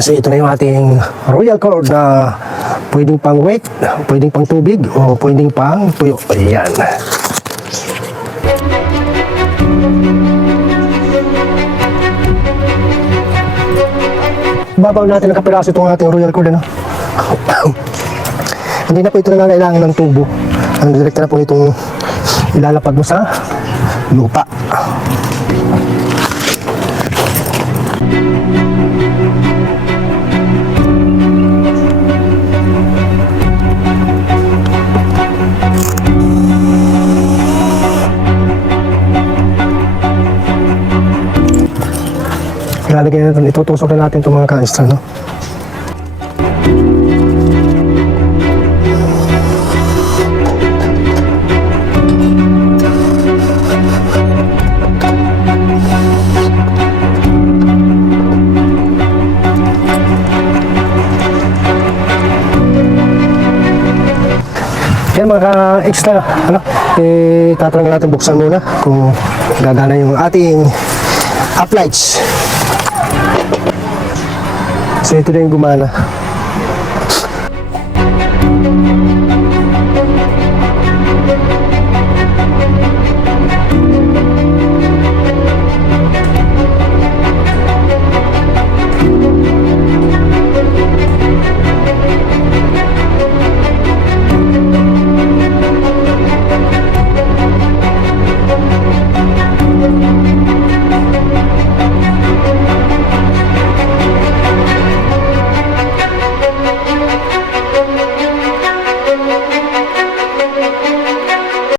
So ito na yung ating royal cord na pwedeng pang wet, pwedeng pang tubig, o pwedeng pang tuyo. Ayan. Babaw natin ang kapiraso itong ating royal cord, ano? Hindi na po ito nangangailangan ng tubo. Ang direkta na po itong ilalapag mo sa lupa. Ilalagay natin, itutusok na natin itong mga ka-extra, no? Yan mga ka-extra, ano? Tatanggal natin, buksan muna kung gagana yung ating uplights. So ito na yung gumana.